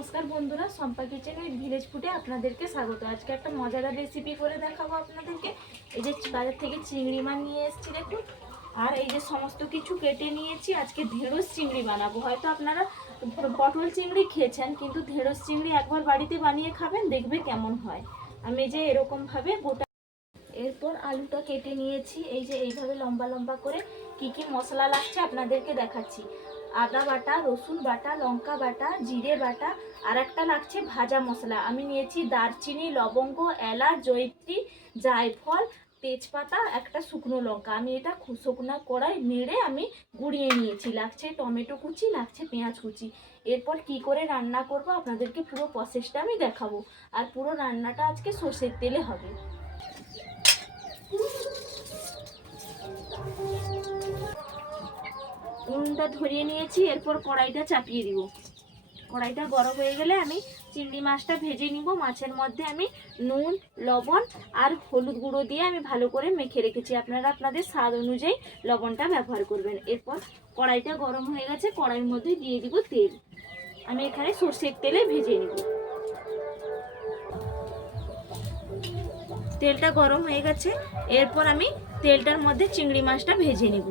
নমস্কার বন্ধুরা সম্পা kitchen with village ফুডে আপনাদেরকে স্বাগত। আজকে একটা মজাদার রেসিপি করে দেখাবো আপনাদেরকে। এই যে বাজার থেকে চিংড়ি মাছ নিয়ে এসেছি, দেখুন। আর এই যে সমস্ত কিছু কেটে নিয়েছি, আজকে ঢেঁড়স চিংড়ি বানাবো। হয়তো আপনারা পটল চিংড়ি খেয়েছেন, কিন্তু ঢেঁড়স চিংড়ি একবার বাড়িতে বানিয়ে খাবেন, দেখবে কেমন হয়। আমি যে এরকমভাবে গোটা এরপর আলুটা কেটে নিয়েছি। এই যে এইভাবে লম্বা লম্বা করে কি কি মশলা লাগছে আপনাদেরকে দেখাচ্ছি। আদা বাটা, রসুন বাটা, লঙ্কা বাটা, জিরে বাটা আর একটা লাগছে ভাজা মশলা। আমি নিয়েছি দারচিনি, লবঙ্গ, এলাচ, জয়িত্রী, জায়ফল, তেজপাতা, একটা শুকনো লঙ্কা। আমি এটা শুকনো কড়াই নেড়ে আমি গুঁড়িয়ে নিয়েছি। লাগছে টমেটো কুচি, লাগছে পেঁয়াজ কুচি। এরপর কি করে রান্না করব আপনাদেরকে পুরো প্রসেসটা আমি দেখাবো। আর পুরো রান্নাটা আজকে সর্ষের তেলে হবে। উনুনটা ধরিয়ে নিয়েছি, এরপর কড়াইটা চাপিয়ে দিব। কড়াইটা গরম হয়ে গেলে আমি চিংড়ি মাছটা ভেজে নিব। মাছের মধ্যে আমি নুন, লবণ আর হলুদ গুঁড়ো দিয়ে আমি ভালো করে মেখে রেখেছি। আপনারা আপনাদের স্বাদ অনুযায়ী লবণটা ব্যবহার করবেন। এরপর কড়াইটা গরম হয়ে গেছে, কড়াইয়ের মধ্যে দিয়ে দিব তেল। আমি এখানে সর্ষের তেলে ভেজে নিব। তেলটা গরম হয়ে গেছে, এরপর আমি তেলটার মধ্যে চিংড়ি মাছটা ভেজে নিব।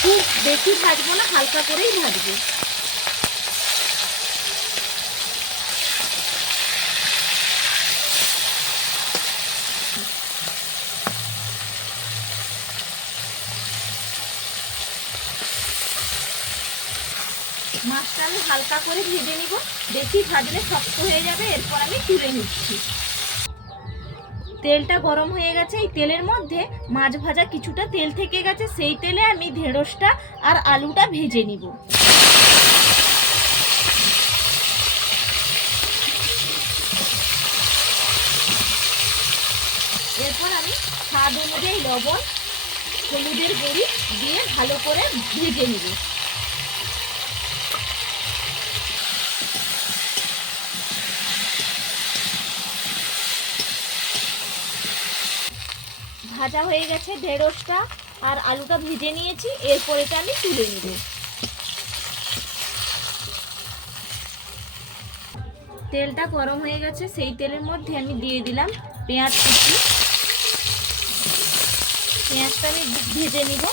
খুব বেশি ভাজবো না, হালকা করেই ভাজবো। মাছটা আমি হালকা করে ভেজে নিব। বেশি ভাজলে শক্ত হয়ে যাবে, এরপর আমি তুলে নিচ্ছি। তেলটা গরম হয়ে গেছে, এই তেলের মধ্যে মাছ ভাজা কিছুটা তেল থেকে গেছে, সেই তেলে আমি ঢেঁড়সটা আর আলুটা ভেজে নিব। এরপর আমি স্বাদ অনুযায়ী লবণ, হলুদের গুঁড়ি দিয়ে ভালো করে ভেজে নিব। ভাজা হয়ে গেছে ঢেঁড়সটা আর আলুটা ভেজে নিয়েছি, এরপর এটা আমি তুলে নিব। তেলটা গরম হয়ে গেছে, সেই তেলের মধ্যে আমি দিয়ে দিলাম পেঁয়াজ কুচি। পেঁয়াজটা আমি ভেজে নিব।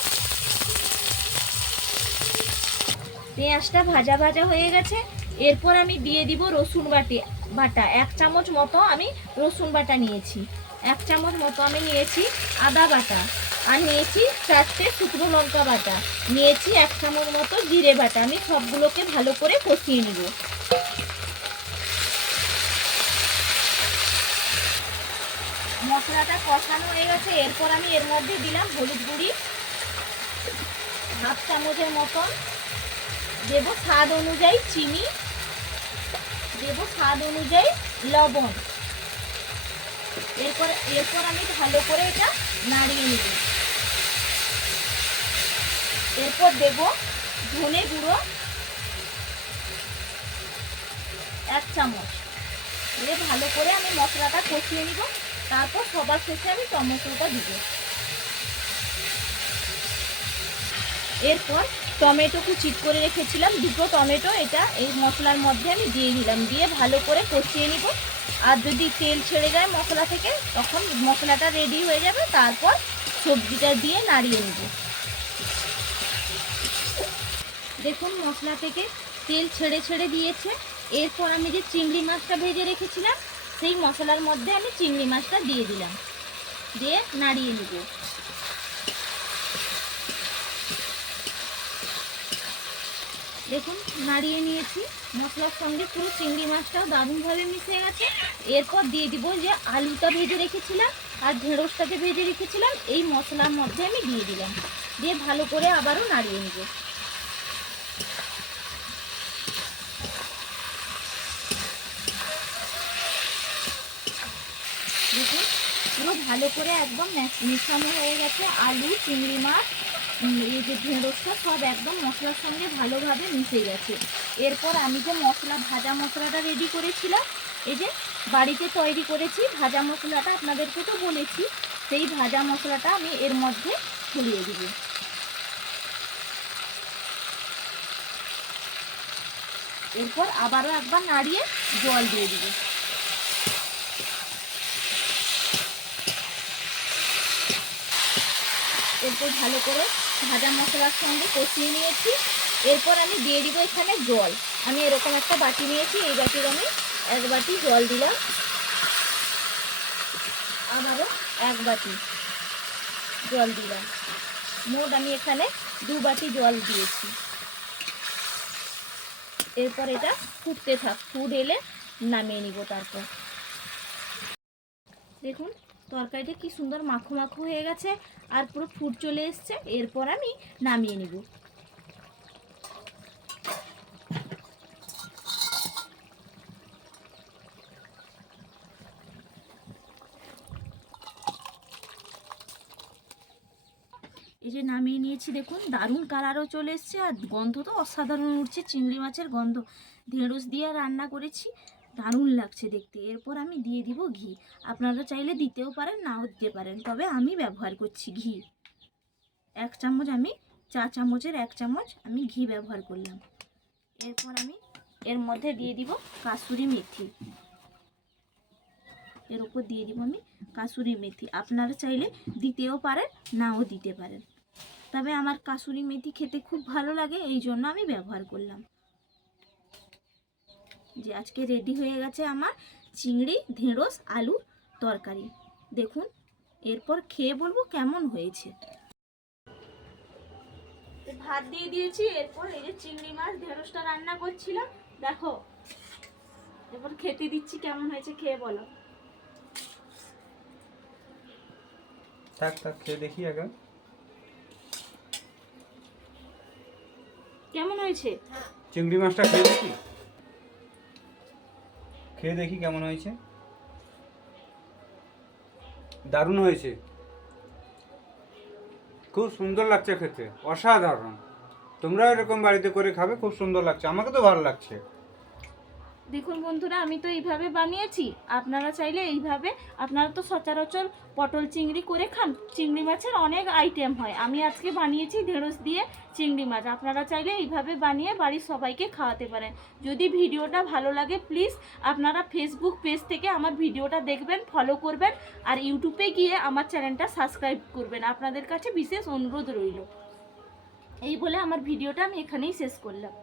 পেঁয়াজটা ভাজা ভাজা হয়ে গেছে, এরপর আমি দিয়ে দিব রসুন বাটি বাটা। এক চামচ মতো আমি রসুন বাটা নিয়েছি। এক চামচ মতো আমি নিয়েছি আদা বাটা। আর নিয়েছি চারটে শুকনো লঙ্কা বাটা। নিয়েছি এক চামচ মতো জিরে বাটা। আমি সবগুলোকে ভালো করে কষিয়ে নিব। মশলাটা কষানো হয়ে গেছে। এরপর আমি এর মধ্যে দিলাম হলুদ গুঁড়ি। হাফ চামচের মতন। দেবো স্বাদ অনুযায়ী চিনি। দেবো স্বাদ অনুযায়ী লবণ। এরপর এরপর আমি ভালো করে এটা নাড়িয়ে নেব। এরপর দেব ধনে গুঁড়ো এক চামচ। দিয়ে ভালো করে আমি মশলাটা কষিয়ে নিব। তারপর সবার শেষে আমি টমেটোটা দিব। এরপর টমেটো কুচিট করে রেখেছিলাম। দুটো টমেটো এটা এই মশলার মধ্যে আমি দিয়ে দিলাম। দিয়ে ভালো করে কষিয়ে নিব। আর যদি তেল ছেড়ে যায় মশলা থেকে, তখন মশলাটা রেডি হয়ে যাবে, তারপর সবজিটা দিয়ে নাড়িয়ে নেব। দেখুন, মশলা থেকে তেল ছেড়ে ছেড়ে দিয়েছে। এরপর আমি যে চিংড়ি মাছটা ভেজে রেখেছিলাম, সেই মশলার মধ্যে আমি চিংড়ি মাছটা দিয়ে দিলাম। দিয়ে নাড়িয়ে নেব। দেখুন, নাড়িয়ে নিয়েছি। মশলার সঙ্গে পুরো চিংড়ি মাছটাও দারুণভাবে মিশে গেছে। এরপর দিয়ে দিব যে আলুটা ভেজে রেখেছিলাম আর ঢেঁড়সটাকে ভেজে রেখেছিলাম। এই মশলার মধ্যে আমি দিয়ে দিলাম। দিয়ে ভালো করে আবারও নাড়িয়ে নেব। দেখুন, পুরো ভালো করে একদম মেশ- মেশানো হয়ে গেছে আলু, চিংড়ি মাছ এই যে ঢেঁড়সটা সব একদম মশলার সঙ্গে ভালোভাবে মিশে গেছে। এরপর আমি যে মশলা, ভাজা মশলাটা রেডি করেছিলাম, এই যে বাড়িতে তৈরি করেছি ভাজা মশলাটা, আপনাদেরকে তো বলেছি, সেই ভাজা মশলাটা আমি এর মধ্যে ছড়িয়ে দিব। এরপর আবারও একবার নাড়িয়ে জল দিয়ে দিব। এরপর ভালো করে ভাজা মশলার সঙ্গে কষিয়ে নিয়েছি। এরপর আমি দিয়ে দিব এখানে জল। আমি এরকম একটা বাটি নিয়েছি, এই বাটির আমি এক বাটি জল দিলাম। আবারও এক বাটি জল দিলাম। মোট আমি এখানে দু বাটি জল দিয়েছি। এরপর এটা ফুটতে থাক, ফুট এলে নামিয়ে নিব তারপর। দেখুন তরকারিটা কি সুন্দর মাখো মাখো হয়ে গেছে আর পুরো ফুট চলে এসছে, এরপর আমি নামিয়ে নিব। এই যে নামিয়ে নিয়েছি, দেখুন, দারুণ কালারও চলে এসছে আর গন্ধ তো অসাধারণ উঠছে, চিংড়ি মাছের গন্ধ। ঢেঁড়স দিয়ে রান্না করেছি দারুণ লাগছে দেখতে। এরপর আমি দিয়ে দিব ঘি। আপনারা চাইলে দিতেও পারেন, নাও দিতে পারেন, তবে আমি ব্যবহার করছি ঘি। এক চামচ আমি, চা চামচের এক চামচ আমি ঘি ব্যবহার করলাম। এরপর আমি এর মধ্যে দিয়ে দিব কাসুরি মেথি। এর উপর দিয়ে দিব আমি কাসুরি মেথি। আপনারা চাইলে দিতেও পারেন, নাও দিতে পারেন। তবে আমার কাসুরি মেথি খেতে খুব ভালো লাগে এই জন্য আমি ব্যবহার করলাম। যে আজকে রেডি হয়ে গেছে আমার চিংড়ি ঢেঁড়স আলু তরকারি। দেখুন এরপর খেয়ে বলব কেমন হয়েছে। ভাত দিয়ে দিয়েছি এরপর এই যে চিংড়ি মাছ ঢেঁড়সটা রান্না করছিলাম। দেখো এরপর খেতে দিচ্ছি কেমন হয়েছে খেয়ে বলো। থাক থাক খেয়ে দেখি আগে। কেমন হয়েছে? চিংড়ি মাছটা খেয়ে দেখি। খেয়ে দেখি কেমন হয়েছে। দারুণ হয়েছে। খুব সুন্দর লাগছে খেতে। অসাধারণ। তোমরা এরকম বাড়িতে করে খাবে, খুব সুন্দর লাগছে। আমাকে তো ভালো লাগছে। দেখুন বন্ধুরা, আমি তো এইভাবে বানিয়েছি। আপনারা চাইলে এইভাবে, আপনারা তো সচরাচর পটল চিংড়ি করে খান। চিংড়ি মাছের অনেক আইটেম হয়। আমি আজকে বানিয়েছি ঢেঁড়স দিয়ে চিংড়ি মাছ। আপনারা চাইলে এইভাবে বানিয়ে বাড়ির সবাইকে খাওয়াতে পারেন। যদি ভিডিওটা ভালো লাগে প্লিজ আপনারা ফেসবুক পেজ থেকে আমার ভিডিওটা দেখবেন ফলো করবেন, আর ইউটিউবে গিয়ে আমার চ্যানেলটা সাবস্ক্রাইব করবেন। আপনাদের কাছে বিশেষ অনুরোধ রইল। এই বলে আমার ভিডিওটা আমি এখানেই শেষ করলাম।